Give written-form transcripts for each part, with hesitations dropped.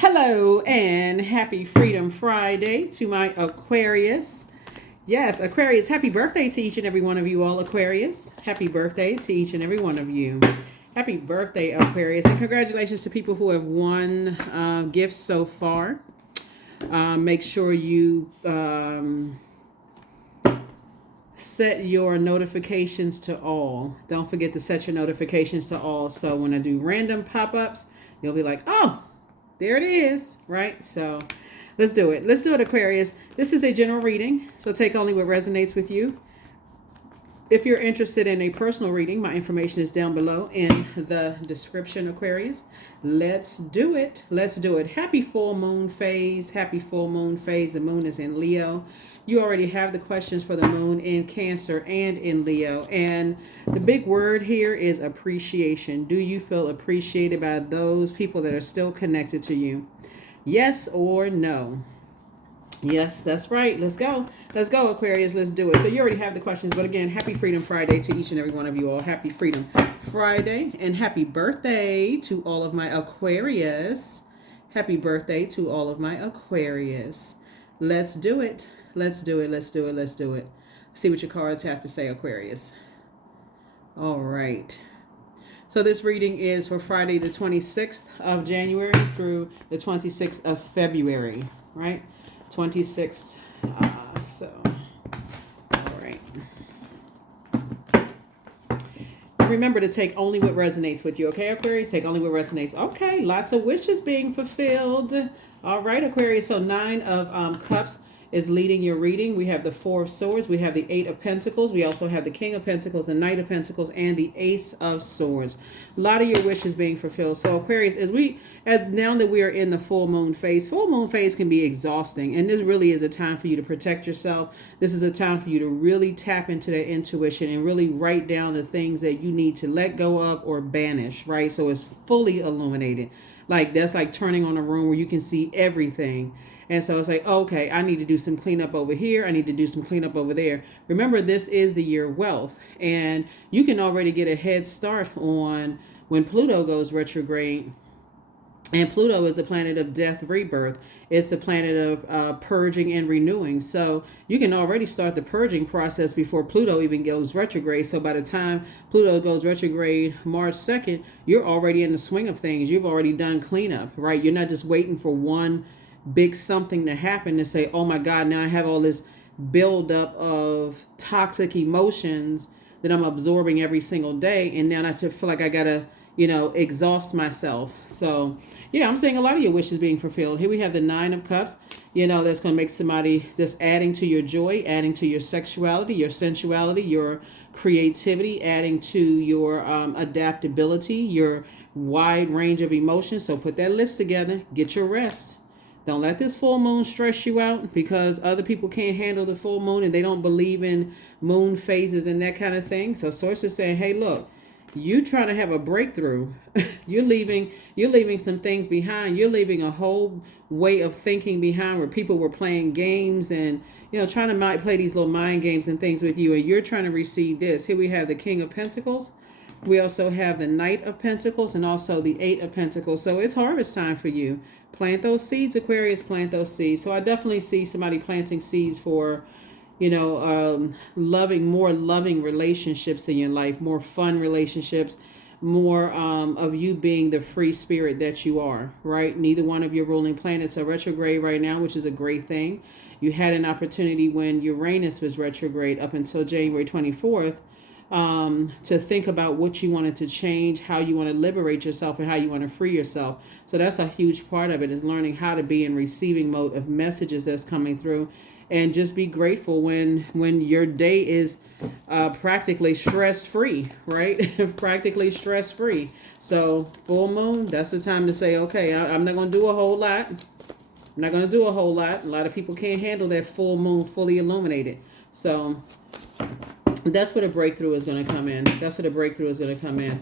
Hello and happy Freedom Friday to my Aquarius. Yes, Aquarius, happy birthday to each and every one of you all, Aquarius. Happy birthday to each and every one of you. Happy birthday, Aquarius. And congratulations to people who have won gifts so far. Make sure you set your notifications to all. Don't forget to set your notifications to all. So when I do random pop-ups, you'll be like, oh, there it is, right? So let's do it. Let's do it, Aquarius. This is a general reading, so take only what resonates with you. If you're interested in a personal reading, my information is down below in the description, Aquarius. Let's do it. Let's do it. Happy full moon phase. Happy full moon phase. The moon is in Leo. You already have the questions for the moon in Cancer and in Leo. And the big word here is appreciation. Do you feel appreciated by those people that are still connected to you? Yes or no? Yes, that's right. Let's go. Let's go, Aquarius. Let's do it. So you already have the questions. But again, happy Freedom Friday to each and every one of you all. Happy Freedom Friday. And happy birthday to all of my Aquarius. Happy birthday to all of my Aquarius. Let's do it. Let's do it. Let's do it. Let's do it. See what your cards have to say, Aquarius. All right. So this reading is for Friday the 26th of January through the 26th of February, right? 26th. All right. Remember to take only what resonates with you, okay, Aquarius? Take only what resonates. Okay, lots of wishes being fulfilled. All right, Aquarius. So 9 of Cups is leading your reading. We have the 4 of Swords. We have the 8 of Pentacles. We also have the King of Pentacles, the Knight of Pentacles, and the Ace of Swords. A lot of your wishes being fulfilled. So Aquarius, as now that we are in the full moon phase can be exhausting. And this really is a time for you to protect yourself. This is a time for you to really tap into that intuition and really write down the things that you need to let go of or banish, right? So it's fully illuminated. Like that's like turning on a room where you can see everything. And so it's like, okay, I need to do some cleanup over here. I need to do some cleanup over there. Remember, this is the year of wealth. And you can already get a head start on when Pluto goes retrograde. And Pluto is the planet of death, rebirth. It's the planet of purging and renewing. So you can already start the purging process before Pluto even goes retrograde. So by the time Pluto goes retrograde March 2nd, you're already in the swing of things. You've already done cleanup, right? You're not just waiting for one big something to happen to say, oh my God, now I have all this buildup of toxic emotions that I'm absorbing every single day. And now I feel like I gotta, exhaust myself. So yeah, I'm seeing a lot of your wishes being fulfilled. Here we have the 9 of Cups, that's going to make somebody that's adding to your joy, adding to your sexuality, your sensuality, your creativity, adding to your adaptability, your wide range of emotions. So put that list together, get your rest. Don't let this full moon stress you out because other people can't handle the full moon and they don't believe in moon phases and that kind of thing. So Source is saying, hey, look, you trying to have a breakthrough. You're leaving some things behind. You're leaving a whole way of thinking behind where people were playing games and, trying to play these little mind games and things with you. And you're trying to receive this. Here we have the King of Pentacles. We also have the Knight of Pentacles and also the 8 of Pentacles. So it's harvest time for you. Plant those seeds, Aquarius, plant those seeds. So I definitely see somebody planting seeds for, more loving relationships in your life, more fun relationships, more of you being the free spirit that you are, right? Neither one of your ruling planets are retrograde right now, which is a great thing. You had an opportunity when Uranus was retrograde up until January 24th. To think about what you wanted to change, how you want to liberate yourself, and how you want to free yourself. So that's a huge part of it, is learning how to be in receiving mode of messages that's coming through, and just be grateful when your day is practically stress-free, right? Practically stress-free. So full moon, that's the time to say, okay, I'm not going to do a whole lot. I'm not going to do a whole lot. A lot of people can't handle that full moon fully illuminated. So that's where the breakthrough is going to come in. That's where the breakthrough is going to come in.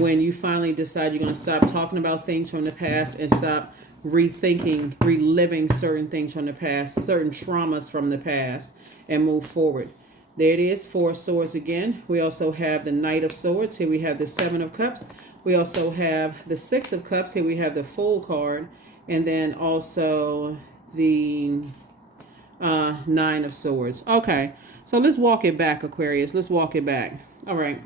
When you finally decide you're going to stop talking about things from the past and stop rethinking, reliving certain things from the past, certain traumas from the past, and move forward. There it is, 4 of Swords again. We also have the Knight of Swords. Here we have the 7 of Cups. We also have the 6 of Cups. Here we have the Fool card. and then also the Nine of Swords. Okay, so let's walk it back, Aquarius. Let's walk it back. All right.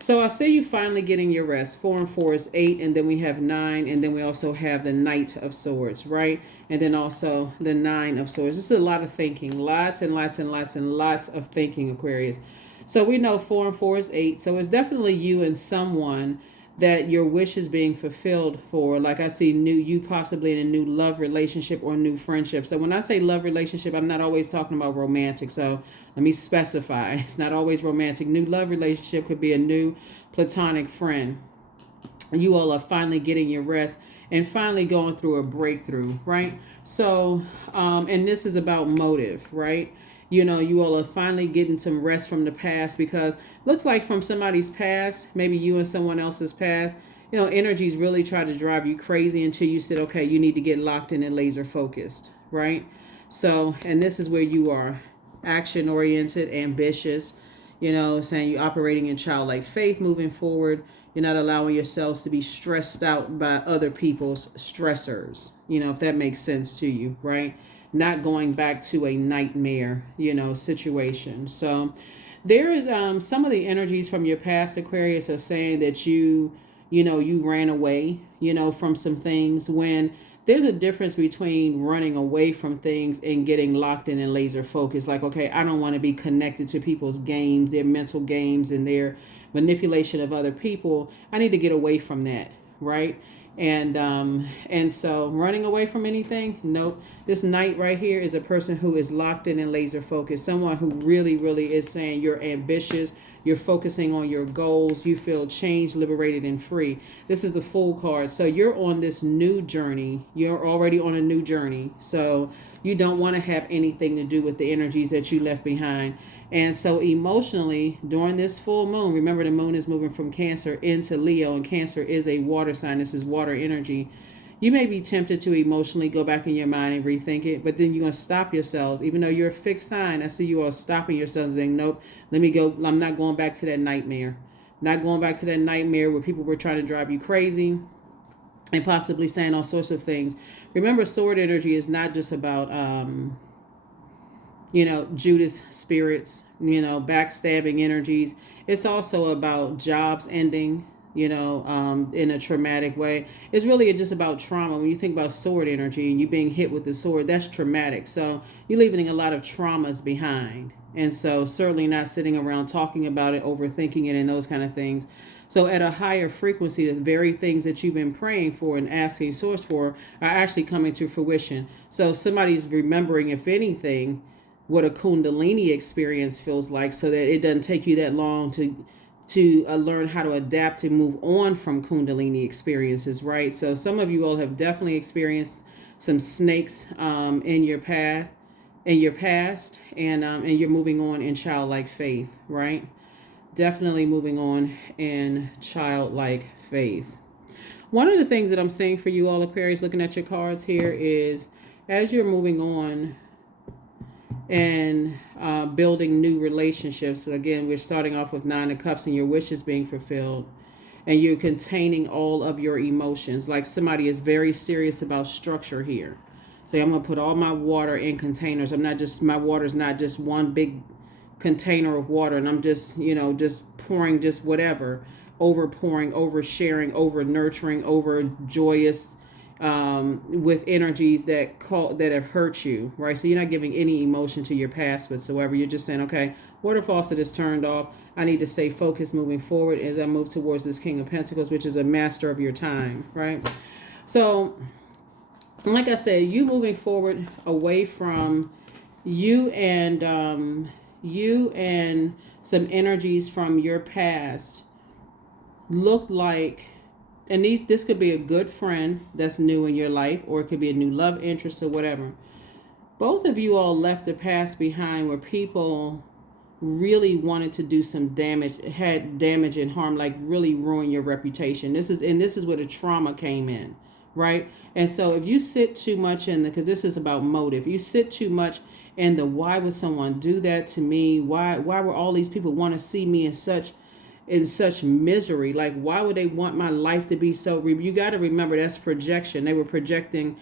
So I see you finally getting your rest. 4 and 4 is 8, and then we have 9, and then we also have the Knight of Swords, right? And then also the Nine of Swords. This is a lot of thinking. Lots and lots and lots and lots of thinking, Aquarius. So we know 4 and 4 is 8. So it's definitely you and someone that your wish is being fulfilled for. Like I see you possibly in a new love relationship or new friendship. So when I say love relationship, I'm not always talking about romantic. So let me specify. It's not always romantic. New love relationship could be a new platonic friend. You all are finally getting your rest and finally going through a breakthrough, right? So, and this is about motive, right? You all are finally getting some rest from the past, because looks like from somebody's past, maybe you and someone else's past, energies really try to drive you crazy until you said, okay, you need to get locked in and laser focused, right? So, and this is where you are action oriented, ambitious, saying you're operating in childlike faith moving forward. You're not allowing yourselves to be stressed out by other people's stressors, if that makes sense to you, right? Not going back to a nightmare, situation. So there is some of the energies from your past, Aquarius, are saying that you ran away, from some things, when there's a difference between running away from things and getting locked in and laser focused. Like, okay, I don't want to be connected to people's games, their mental games and their manipulation of other people. I need to get away from that, right? And so running away from anything, nope. This Knight right here is a person who is locked in and laser focused. Someone who really, really is saying you're ambitious. You're focusing on your goals. You feel changed, liberated, and free. This is the Fool card. So you're on this new journey. You're already on a new journey. So you don't want to have anything to do with the energies that you left behind. And so emotionally, during this full moon, remember the moon is moving from Cancer into Leo, and Cancer is a water sign. This is water energy. You may be tempted to emotionally go back in your mind and rethink it, but then you're going to stop yourselves. Even though you're a fixed sign, I see you are stopping yourselves saying, nope, let me go. I'm not going back to that nightmare. Not going back to that nightmare where people were trying to drive you crazy and possibly saying all sorts of things. Remember, sword energy is not just about, Judas spirits, backstabbing energies. It's also about jobs ending, in a traumatic way. It's really just about trauma. When you think about sword energy and you being hit with the sword, that's traumatic. So you're leaving a lot of traumas behind. And so certainly not sitting around talking about it, overthinking it, and those kind of things. So at a higher frequency, the very things that you've been praying for and asking source for are actually coming to fruition. So somebody's remembering, if anything, what a Kundalini experience feels like, so that it doesn't take you that long to learn how to adapt to move on from Kundalini experiences, right? So some of you all have definitely experienced some snakes in your past, and you're moving on in childlike faith, right? Definitely moving on in childlike faith. One of the things that I'm seeing for you all, Aquarius, looking at your cards here, is as you're moving on and building new relationships. So again, we're starting off with 9 of Cups and your wishes being fulfilled, and you're containing all of your emotions. Like somebody is very serious about structure here. So I'm going to put all my water in containers. My water's not just one big container of water, and I'm just pouring just whatever, over pouring, over sharing, over nurturing, over joyous, with energies that have hurt you, right? So you're not giving any emotion to your past whatsoever. You're just saying, okay, water faucet is turned off. I need to stay focused moving forward as I move towards this King of Pentacles, which is a master of your time, right? So, like I said, you moving forward away from you and some energies from your past look like. And this could be a good friend that's new in your life, or it could be a new love interest or whatever. Both of you all left the past behind where people really wanted to do some damage, had damage and harm, like really ruin your reputation. This is where the trauma came in, right? And so if you sit too much in because this is about motive, you sit too much in the why would someone do that to me? Why were all these people want to see me in such misery? Like, why would they want my life to be so? You got to remember, that's projection. They were projecting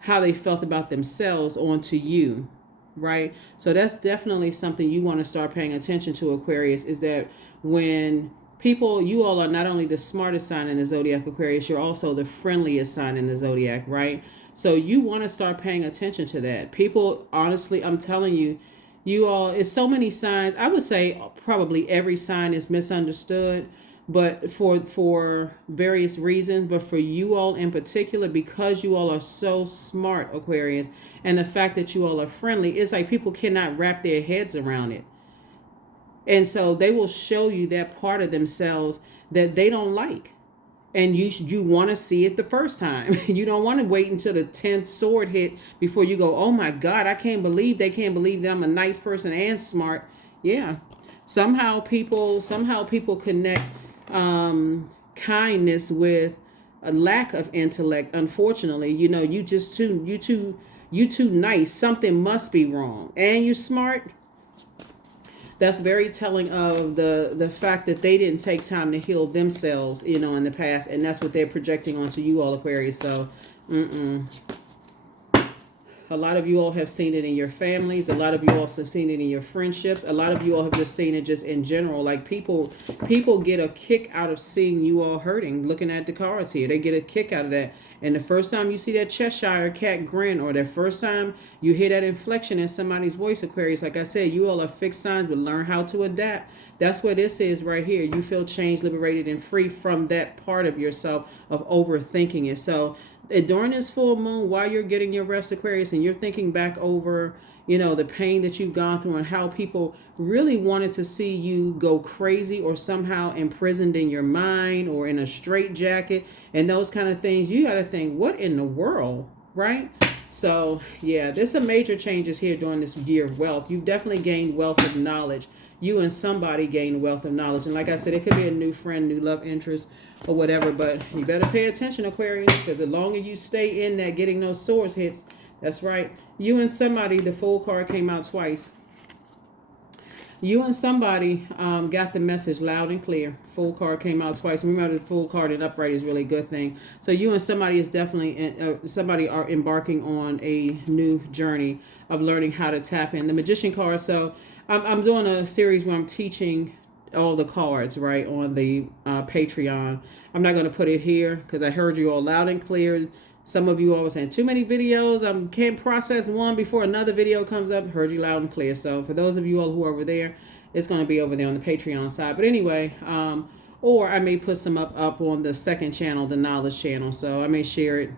how they felt about themselves onto you, right? So that's definitely something you want to start paying attention to, Aquarius, is that when people, you all are not only the smartest sign in the zodiac, Aquarius, you're also the friendliest sign in the zodiac, right? So you want to start paying attention to that. People, honestly, I'm telling you, you all, it's so many signs. I would say probably every sign is misunderstood, but for various reasons. But for you all in particular, because you all are so smart, Aquarius, and the fact that you all are friendly, it's like people cannot wrap their heads around it. And so they will show you that part of themselves that they don't like. And you want to see it the first time. You don't want to wait until the 10th sword hit before you go, oh my God, I can't believe they can't believe that I'm a nice person and smart. Yeah. Somehow people connect kindness with a lack of intellect. Unfortunately, you too nice. Something must be wrong. And you smart. That's very telling of the fact that they didn't take time to heal themselves, in the past, and that's what they're projecting onto you all, Aquarius. So, a lot of you all have seen it in your families. A lot of you all have seen it in your friendships. A lot of you all have just seen it just in general. Like people get a kick out of seeing you all hurting. Looking at the cards here, they get a kick out of that. And the first time you see that Cheshire cat grin, or the first time you hear that inflection in somebody's voice, Aquarius, like I said, you all are fixed signs, but learn how to adapt. That's what this is right here. You feel changed, liberated, and free from that part of yourself of overthinking it. So during this full moon, while you're getting your rest, Aquarius, and you're thinking back over, the pain that you've gone through and how people really wanted to see you go crazy or somehow imprisoned in your mind or in a straitjacket and those kind of things, you got to think, what in the world, right? So, yeah, there's some major changes here during this year of wealth. You've definitely gained wealth of knowledge. You and somebody gained wealth of knowledge. And like I said, it could be a new friend, new love interest, or whatever. But you better pay attention, Aquarius, because the longer you stay in that getting those swords hits, that's right. You and somebody, the Fool card came out twice. You and somebody got the message loud and clear. Fool card came out twice. Remember, the Fool card in upright is really a good thing. So you and somebody is definitely, somebody are embarking on a new journey of learning how to tap in. The Magician card, so I'm doing a series where I'm teaching all the cards, right, on the Patreon. I'm not going to put it here because I heard you all loud and clear. Some of you all were saying too many videos. I can't process one before another video comes up. Heard you loud and clear. So for those of you all who are over there, it's going to be over there on the Patreon side. But anyway, or I may put some up on the second channel, the Knowledge channel. So I may share it,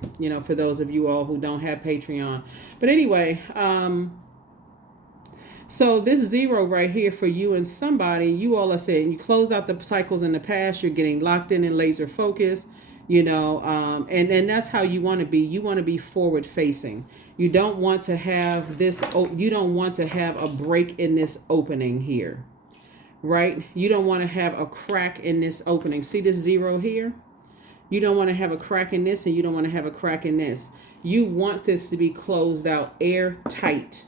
for those of you all who don't have Patreon. But anyway, so this 0 right here for you and somebody, you all are saying you close out the cycles in the past. You're getting locked in and laser focused. And that's how you want to be. You want to be forward facing. You don't want to have this. You don't want to have a break in this opening here, right? You don't want to have a crack in this opening. See this 0 here? You don't want to have a crack in this, and you don't want to have a crack in this. You want this to be closed out, airtight.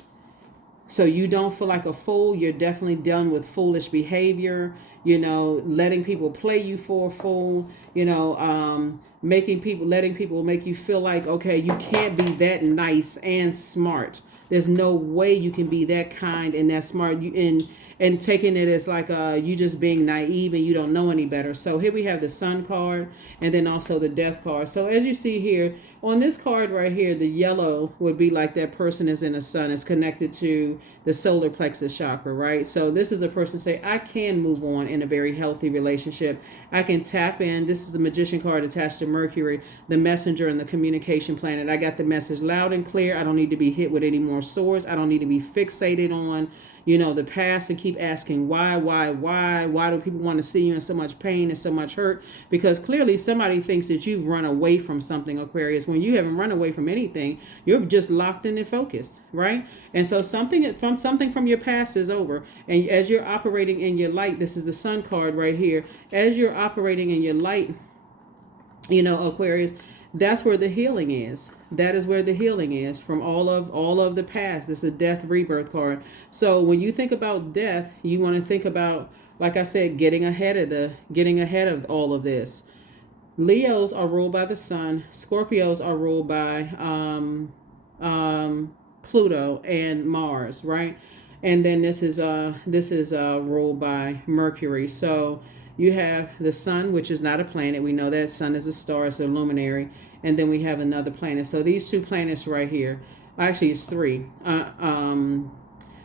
So you don't feel like a fool. You're definitely done with foolish behavior, letting people play you for a fool, letting people make you feel like, okay, you can't be that nice and smart. There's no way you can be that kind and that smart. And taking it as like you just being naive and you don't know any better. So here we have the Sun card and then also the Death card. So as you see here, on this card right here, the yellow would be like that person is in the sun. It's connected to the solar plexus chakra, right? So this is a person say, I can move on in a very healthy relationship. I can tap in. This is the Magician card attached to Mercury, the messenger and the communication planet. I got the message loud and clear. I don't need to be hit with any more swords. I don't need to be fixated on the past and keep asking why do people want to see you in so much pain and so much hurt? Because clearly somebody thinks that you've run away from something, Aquarius, when you haven't run away from anything. You're just locked in and focused, right? And so something from your past is over. And as you're operating in your light, this is the Sun card right here. As you're operating in your light, Aquarius, that's where the healing is. That is where the healing is from all of the past. This is a death rebirth card. So when you think about death, you want to think about, like I said, getting ahead of all of this. Leos are ruled by the sun. Scorpios are ruled by Pluto and Mars, right? And then this is ruled by Mercury. So you have the sun, which is not a planet. We know that sun is a star, it's a luminary. And then we have another planet. So these two planets right here, actually it's three.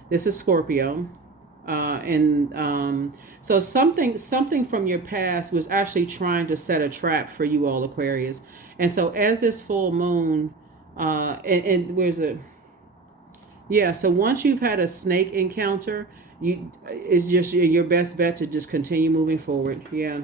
This is Scorpio. So something from your past was actually trying to set a trap for you all, Aquarius. And so as this full moon, and where's it? Yeah, so once you've had a snake encounter, it's just your best bet to just continue moving forward. Yeah.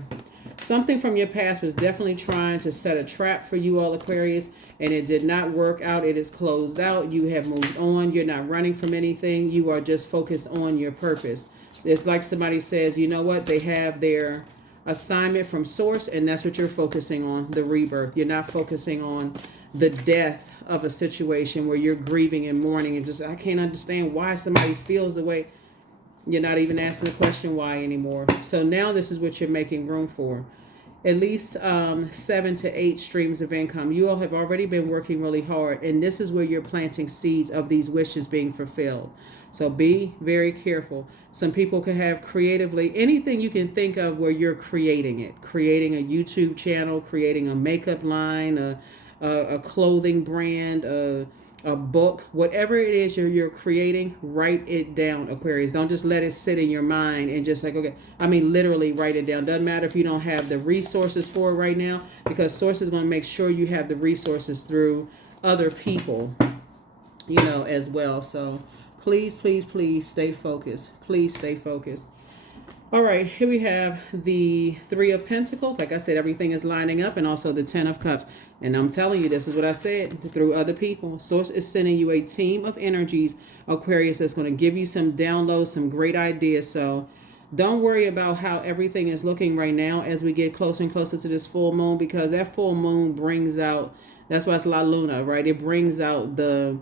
Something from your past was definitely trying to set a trap for you all, Aquarius, and it did not work out. It is closed out. You have moved on. You're not running from anything. You are just focused on your purpose. It's like somebody says, you know what? They have their assignment from source, and that's what you're focusing on, the rebirth. You're not focusing on the death of a situation where you're grieving and mourning and just, I can't understand why somebody feels the way. You're not even asking the question why anymore. So now this is what you're making room for. At least 7 to 8 streams of income. You all have already been working really hard, and this is where you're planting seeds of these wishes being fulfilled. So be very careful. Some people can have creatively anything you can think of where you're creating it. Creating a YouTube channel, creating a makeup line, a clothing brand, a book, whatever it is you're creating, write it down, Aquarius. Don't just let it sit in your mind and just like, okay, I mean, literally write it down. Doesn't matter if you don't have the resources for it right now, because Source is going to make sure you have the resources through other people, as well. So please, please, please stay focused. Please stay focused. All right, here we have the 3 of Pentacles. Like I said, everything is lining up, and also the 10 of Cups. And I'm telling you, this is what I said, through other people. Source is sending you a team of energies, Aquarius, that's going to give you some downloads, some great ideas. So don't worry about how everything is looking right now as we get closer and closer to this full moon, because that full moon brings out, that's why it's La Luna, right? It brings out the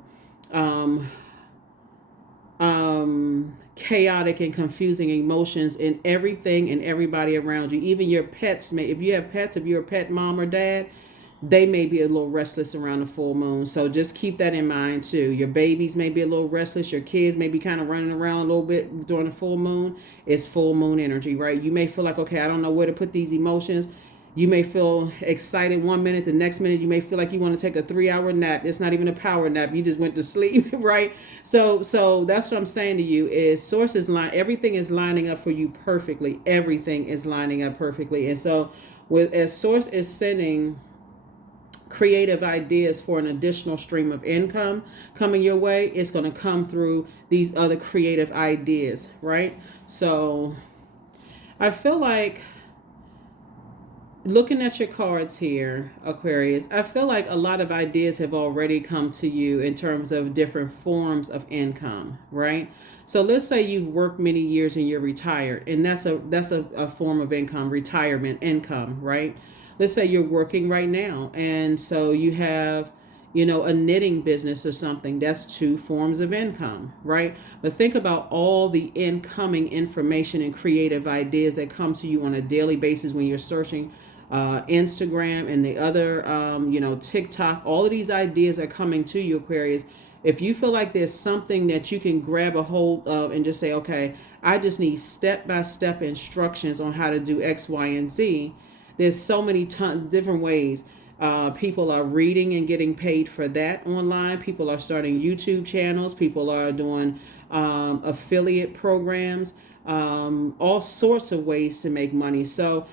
chaotic and confusing emotions in everything and everybody around you. Even your pets if you have pets, if you're a pet mom or dad, they may be a little restless around the full moon. So just keep that in mind too. Your babies may be a little restless. Your kids may be kind of running around a little bit during the full moon. It's full moon energy, right? You may feel like, okay, I don't know where to put these emotions. You may feel excited one minute, the next minute you may feel like you want to take a 3-hour nap. It's not even a power nap. You just went to sleep, right? So that's what I'm saying to you is everything is lining up for you perfectly. Everything is lining up perfectly. And so as Source is sending creative ideas for an additional stream of income coming your way, it's going to come through these other creative ideas, right? So I feel like, looking at your cards here, Aquarius, I feel like a lot of ideas have already come to you in terms of different forms of income, right? So let's say you've worked many years and you're retired, and that's a form of income, retirement income, right? Let's say you're working right now, and so you have, a knitting business or something. That's 2 forms of income, right? But think about all the incoming information and creative ideas that come to you on a daily basis when you're searching Instagram and the other, TikTok. All of these ideas are coming to you, Aquarius. If you feel like there's something that you can grab a hold of and just say, okay, I just need step-by-step instructions on how to do X, Y, and Z. There's so many different ways. People are reading and getting paid for that online. People are starting YouTube channels. People are doing affiliate programs, all sorts of ways to make money. So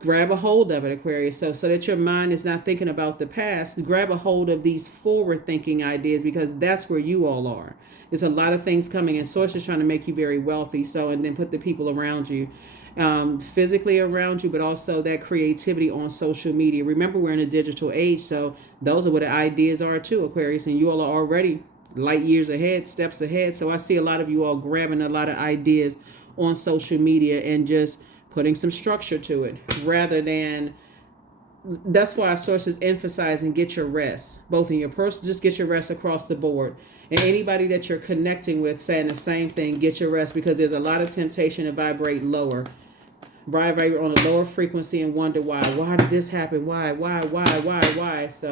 grab a hold of it, Aquarius. So that your mind is not thinking about the past. Grab a hold of these forward-thinking ideas, because that's where you all are. There's a lot of things coming, and Source is trying to make you very wealthy. So, and then put the people around you, physically around you, but also that creativity on social media. Remember, we're in a digital age, so those are what the ideas are too, Aquarius. And you all are already light years ahead, steps ahead. So I see a lot of you all grabbing a lot of ideas on social media and just putting some structure to it, rather than, that's why Source is emphasizing get your rest, both in your personal, just get your rest across the board. And anybody that you're connecting with saying the same thing, get your rest, because there's a lot of temptation to vibrate lower. Vibrate on a lower frequency and wonder why. Why did this happen? Why? So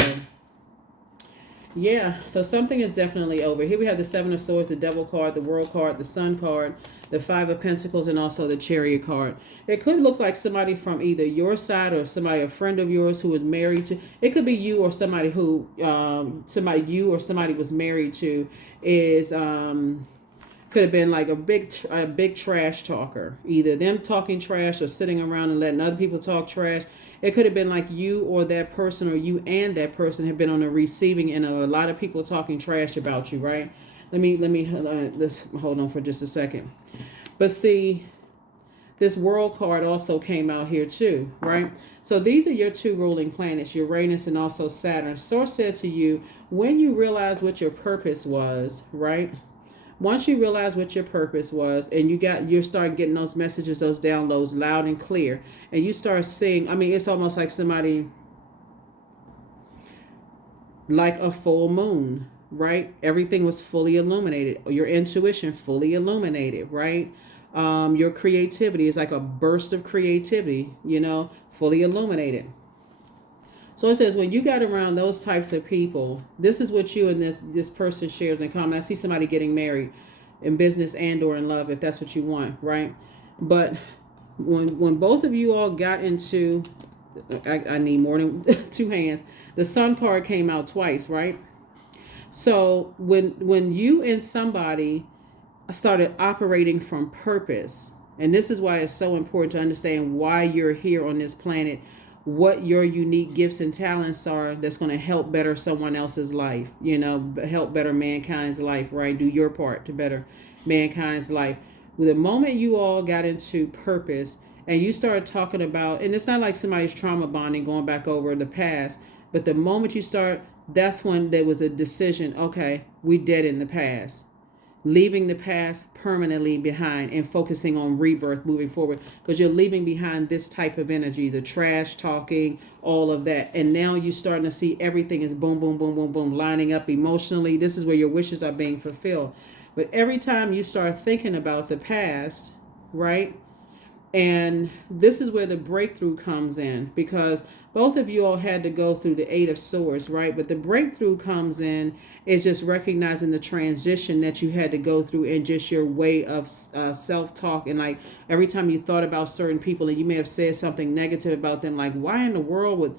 Yeah, so something is definitely over. Here we have the Seven of Swords, the Devil card, the World card, the Sun card, the Five of Pentacles, and also the Chariot card. It could look like somebody from either your side or somebody, a friend of yours who is married to. It could be you or somebody who, somebody you or somebody was married to is, could have been like a big trash talker. Either them talking trash or sitting around and letting other people talk trash. It could have been like you or that person, or you and that person have been on the receiving end of a lot of people talking trash about you, right? Let's hold on for just a second. But see, this world card also came out here too, right? So these are your two ruling planets, Uranus and also Saturn. Source said to you, when you realize what your purpose was, right? Once you realize what your purpose was, and you start getting those messages, those downloads loud and clear, and you start seeing, I mean, it's almost like somebody, like a full moon, right? Everything was fully illuminated. Your intuition fully illuminated, right? Your creativity is like a burst of creativity, fully illuminated. So it says when you got around those types of people, this is what you and this person shares in common. I see somebody getting married in business and or in love, if that's what you want, right? But when both of you all got into, I need more than two hands. The Sun card came out twice, right? So when you and somebody started operating from purpose, and this is why it's so important to understand why you're here on this planet, what your unique gifts and talents are that's going to help better someone else's life, help better mankind's life, right? Do your part to better mankind's life. The moment you all got into purpose and you started talking about, and it's not like somebody's trauma bonding, going back over the past, but the moment you start, that's when there was a decision, okay, we dead in the past, leaving the past permanently behind and focusing on rebirth moving forward, because you're leaving behind this type of energy, the trash talking, all of that. And now you're starting to see everything is boom, boom, boom, boom, boom, lining up emotionally. This is where your wishes are being fulfilled. But every time you start thinking about the past, right? And this is where the breakthrough comes in, because both of you all had to go through the Eight of Swords, right? But the breakthrough comes in is just recognizing the transition that you had to go through, and just your way of self-talk. And like every time you thought about certain people and you may have said something negative about them, like, why in the world would,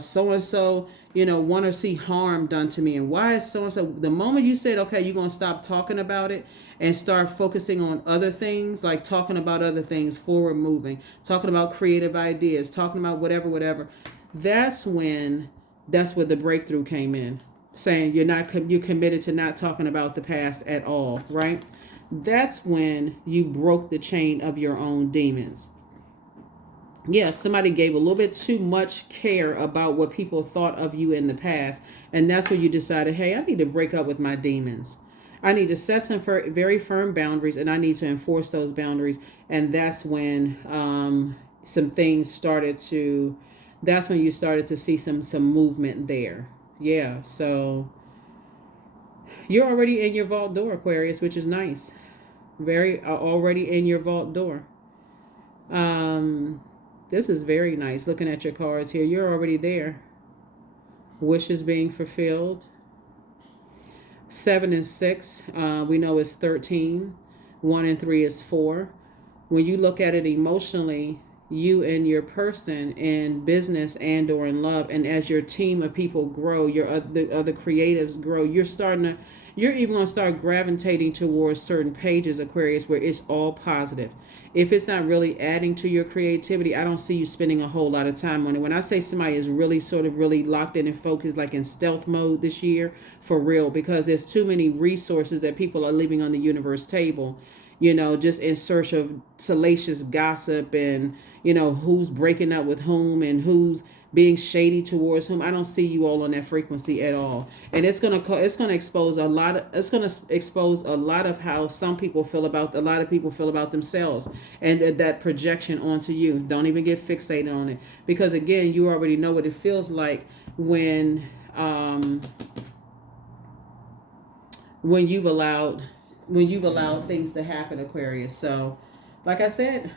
so-and-so, want to see harm done to me? And why is so-and-so? The moment you said, okay, you're going to stop talking about it and start focusing on other things, like talking about other things, forward moving, talking about creative ideas, talking about whatever, that's where the breakthrough came in, saying you're committed to not talking about the past at all, right? That's when you broke the chain of your own demons. Yeah, somebody gave a little bit too much care about what people thought of you in the past, and that's when you decided, hey, I need to break up with my demons. I need to set some very firm boundaries, and I need to enforce those boundaries. And that's when some things started to. That's when you started to see some movement there. Yeah. So you're already in your vault door, Aquarius, which is nice. Very already in your vault door. This is very nice. Looking at your cards here, you're already there. Wishes being fulfilled. 7 and 6, we know is 13. 1 and 3 is 4. When you look at it emotionally, you and your person in business and or in love, and as your team of people grow, the other creatives grow, you're even going to start gravitating towards certain pages, Aquarius, where it's all positive. If it's not really adding to your creativity, I don't see you spending a whole lot of time on it. When I say somebody is really sort of really locked in and focused, like in stealth mode this year, for real, because there's too many resources that people are leaving on the universe table, just in search of salacious gossip and, who's breaking up with whom and who's being shady towards whom. I don't see you all on that frequency at all. And it's gonna expose a lot of how a lot of people feel about themselves, and that projection onto you. Don't even get fixated on it, because again, you already know what it feels like when you've allowed things to happen, Aquarius. So like I said,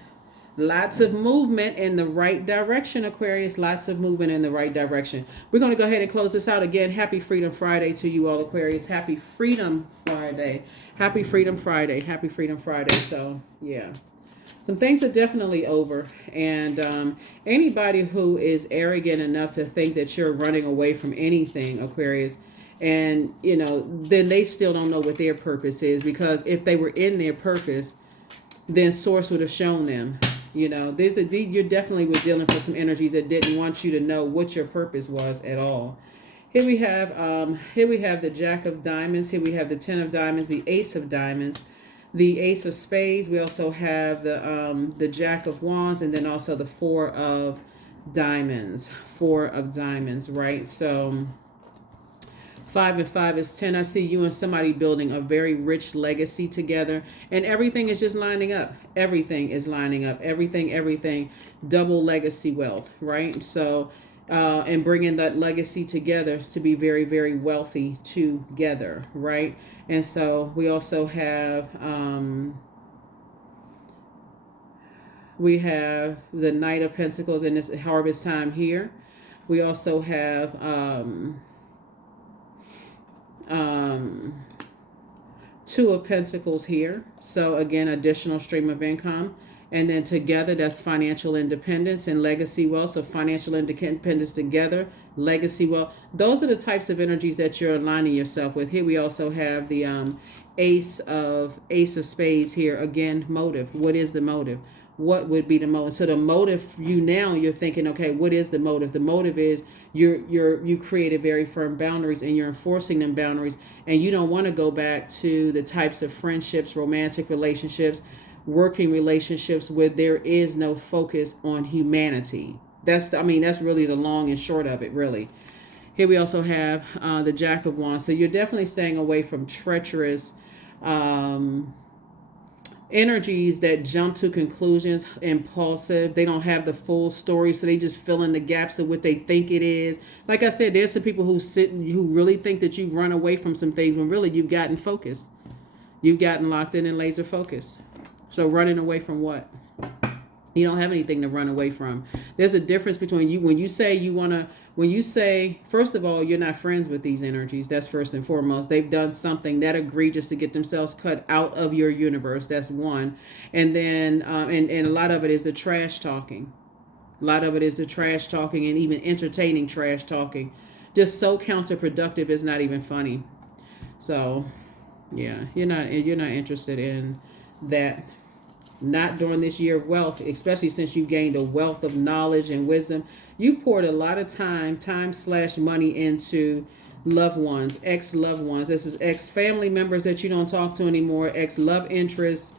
Lots of movement in the right direction, Aquarius. Lots of movement in the right direction. We're going to go ahead and close this out again. Happy Freedom Friday to you all, Aquarius. Happy Freedom Friday. Happy Freedom Friday. Happy Freedom Friday. So, yeah. Some things are definitely over. And anybody who is arrogant enough to think that you're running away from anything, Aquarius, and, you know, then they still don't know what their purpose is. Because if they were in their purpose, then Source would have shown them. You know, you definitely were dealing with some energies that didn't want you to know what your purpose was at all. Here we have the Jack of Diamonds. Here we have the Ten of Diamonds, the Ace of Diamonds, the Ace of Spades. We also have the Jack of Wands, and then also the Four of Diamonds. Four of Diamonds, right? So 5 and 5 is 10. I see you and somebody building a very rich legacy together, and everything is just lining up. Everything is lining up. Everything. Double legacy wealth, right? So, and bringing that legacy together to be very, very wealthy together, right? And so we also have the Knight of Pentacles in this harvest time here. We also have Two of Pentacles here. So again, additional stream of income. And then together, that's financial independence and legacy wealth. So financial independence together, legacy wealth. Those are the types of energies that you're aligning yourself with. Here we also have the Ace of Spades here. Again, motive. What is the motive? What would be the motive? So the motive, you're thinking, okay, what is the motive? The motive is you created very firm boundaries, and you're enforcing them boundaries, and you don't want to go back to the types of friendships, romantic relationships, working relationships where there is no focus on humanity. That's really the long and short of it, really. Here we also have the Jack of Wands. So you're definitely staying away from treacherous energies that jump to conclusions, impulsive. They don't have the full story, so they just fill in the gaps of what they think it is. Like I said, there's some people who really think that you run away from some things when really you've gotten focused. You've gotten locked in and laser focused. So running away from what? You don't have anything to run away from. There's a difference between you when you say, first of all, you're not friends with these energies. That's first and foremost. They've done something that egregious to get themselves cut out of your universe. That's one. And then, and a lot of it is the trash talking. A lot of it is the trash talking and even entertaining trash talking. Just so counterproductive, it's not even funny. So, yeah, you're not interested in that. Not during this year of wealth, especially since you gained a wealth of knowledge and wisdom. You poured a lot of time/money into loved ones, ex-loved ones. This is ex-family members that you don't talk to anymore, ex-love interests,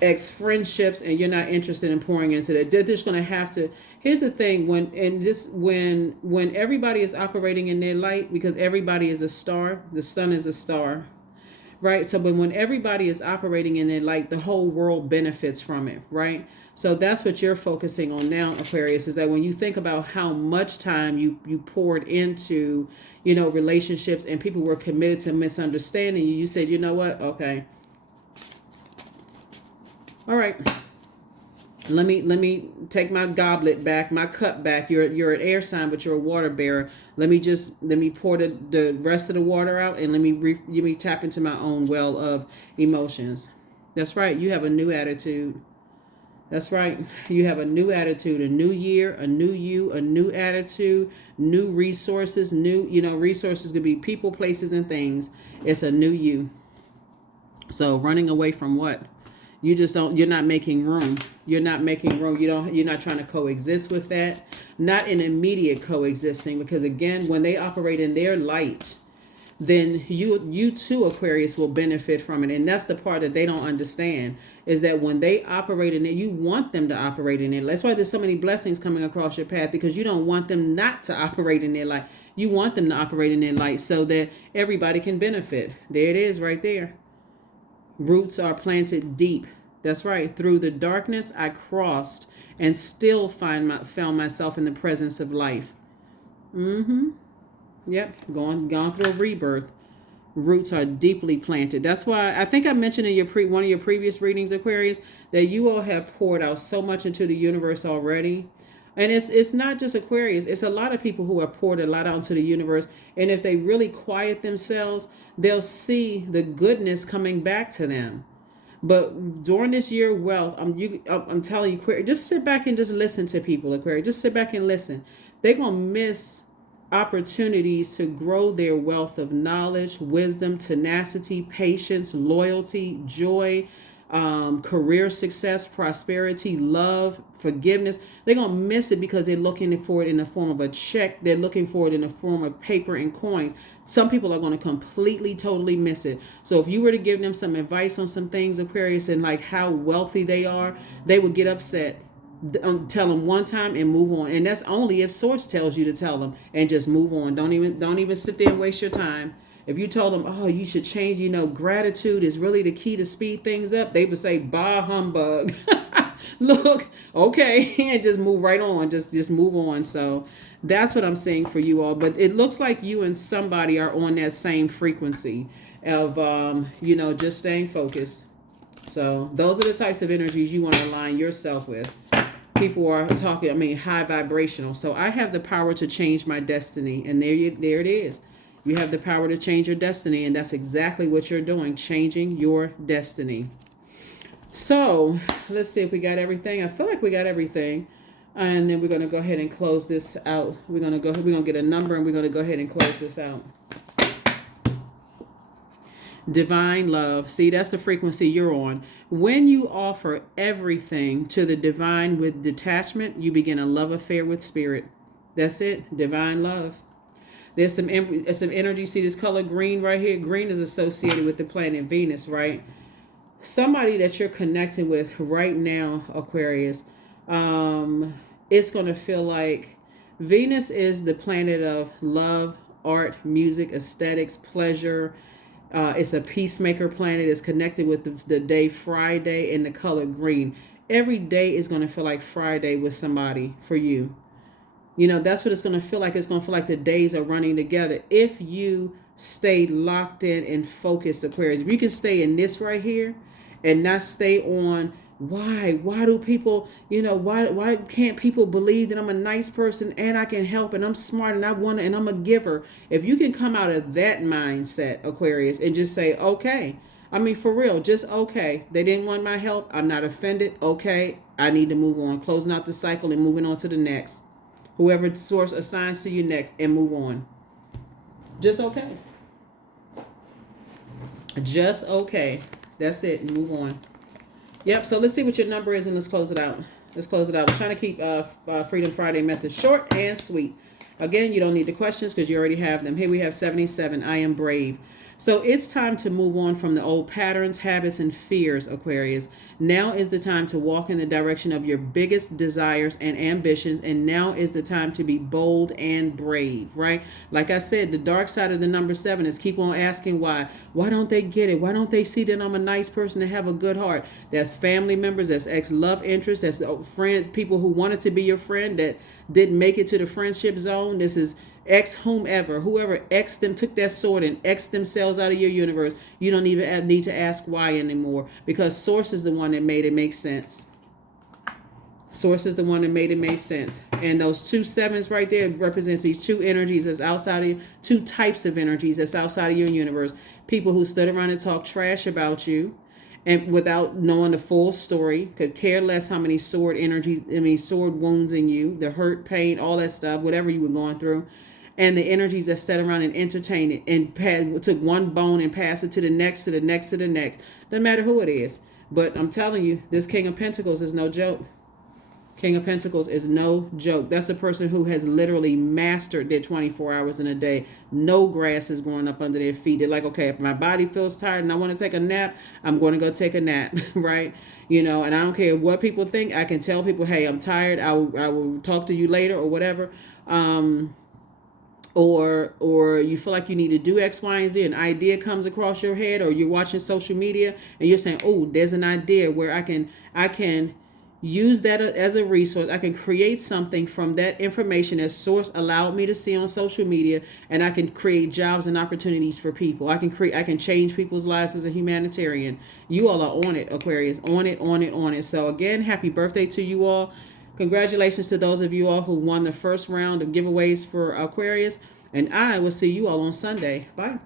ex-friendships, and you're not interested in pouring into that. They're just going to have to. Here's the thing, when everybody is operating in their light, because everybody is a star, the sun is a star. Right. So when everybody is operating in it, like the whole world benefits from it. Right. So that's what you're focusing on now, Aquarius, is that when you think about how much time you poured into, relationships, and people were committed to misunderstanding you, you said, you know what? Okay. All right. Let me take my goblet back, my cup back. You're an air sign, but you're a water bearer. Let me pour the rest of the water out, and let me tap into my own well of emotions. That's right. You have a new attitude. That's right. You have a new attitude, a new year, a new you, a new attitude, new resources, resources could be people, places, and things. It's a new you. So running away from what? You're not making room. You're not making room. You're not trying to coexist with that. Not in immediate coexisting, because again, when they operate in their light, then you too, Aquarius, will benefit from it. And that's the part that they don't understand, is that when they operate in it, you want them to operate in it. That's why there's so many blessings coming across your path, because you don't want them not to operate in their light. You want them to operate in their light so that everybody can benefit. There it is right there. Roots are planted deep. That's right. Through the darkness, I crossed and still found myself in the presence of life. Yep. Gone through a rebirth. roots are deeply planted. That's why I think I mentioned in your one of your previous readings, Aquarius, that you all have poured out so much into the universe already. And it's not just Aquarius, it's a lot of people who have poured a lot out into the universe. And if they really quiet themselves, they'll see the goodness coming back to them. But during this year of wealth, I'm telling you, Aquarius, just sit back and just listen to people, Aquarius. Just sit back and listen. They're going to miss opportunities to grow their wealth of knowledge, wisdom, tenacity, patience, loyalty, joy, career success, prosperity, love, forgiveness. They're going to miss it because they're looking for it in the form of a check. They're looking for it in the form of paper and coins. Some people are going to completely, totally miss it. So if you were to give them some advice on some things, Aquarius, and like how wealthy they are, they would get upset. Tell them one time and move on. And that's only if Source tells you to tell them, and just move on. Don't even sit there and waste your time. If you told them, oh, you should change, gratitude is really the key to speed things up, they would say, bah humbug. Look, okay, and just move right on. Just move on. So that's what I'm saying for you all. But it looks like you and somebody are on that same frequency of, just staying focused. So those are the types of energies you want to align yourself with. People are talking, high vibrational. So I have the power to change my destiny. And there it is. You have the power to change your destiny. And that's exactly what you're doing, changing your destiny. So let's see if we got everything. I feel like we got everything. And then we're going to go ahead and close this out. We're going to get a number and we're going to go ahead and close this out. Divine love. See, that's the frequency you're on. When you offer everything to the divine with detachment, you begin a love affair with spirit. That's it. Divine love. There's some energy. See this color green right here? Green is associated with the planet Venus, right? Somebody that you're connecting with right now, Aquarius, it's going to feel like Venus is the planet of love, art, music, aesthetics, pleasure. It's a peacemaker planet. It's connected with the day Friday and the color green. Every day is going to feel like Friday with somebody for you. That's what it's going to feel like. It's going to feel like the days are running together. If you stay locked in and focused, Aquarius, if you can stay in this right here and not stay on why do people, why can't people believe that I'm a nice person and I can help and I'm smart and and I'm a giver. If you can come out of that mindset, Aquarius, and just say, okay, for real, just okay. They didn't want my help. I'm not offended. Okay, I need to move on. Closing out the cycle and moving on to the next. Whoever Source assigns to you next, and move on. Just okay. Just okay. That's it. Move on. Yep. So let's see what your number is and let's close it out. We're trying to keep Freedom Friday message short and sweet. Again, you don't need the questions because you already have them. Here we have 77. I am brave. So it's time to move on from the old patterns, habits, and fears, Aquarius. Now is the time to walk in the direction of your biggest desires and ambitions. And now is the time to be bold and brave, right? Like I said, the dark side of the number 7 is keep on asking why. Why don't they get it? Why don't they see that I'm a nice person and have a good heart? That's family members, that's ex-love interests, that's friend, people who wanted to be your friend that didn't make it to the friendship zone. This is whoever X'd them, took that sword and X'd themselves out of your universe. You don't even need to ask why anymore because Source is the one that made it make sense. Source is the one that made it make sense. And those 2 7s right there represents these 2 energies that's outside of you, 2 types of energies that's outside of your universe. People who stood around and talked trash about you and without knowing the full story, could care less how many sword wounds in you, the hurt, pain, all that stuff, whatever you were going through. And the energies that sat around and entertained it and took one bone and passed it to the next, to the next, to the next. Doesn't matter who it is. But I'm telling you, this King of Pentacles is no joke. King of Pentacles is no joke. That's a person who has literally mastered their 24 hours in a day. No grass is growing up under their feet. They're like, okay, if my body feels tired and I want to take a nap, I'm going to go take a nap, right? And I don't care what people think. I can tell people, hey, I'm tired. I will talk to you later or whatever. Or you feel like you need to do X, Y, and Z, an idea comes across your head, or you're watching social media and you're saying, oh, there's an idea where I can use that as a resource. I can create something from that information as source allowed me to see on social media, and I can create jobs and opportunities for people. I can change people's lives as a humanitarian. You all are on it, Aquarius. On it, on it, on it. So again, happy birthday to you all. Congratulations to those of you all who won the first round of giveaways for Aquarius. And I will see you all on Sunday. Bye.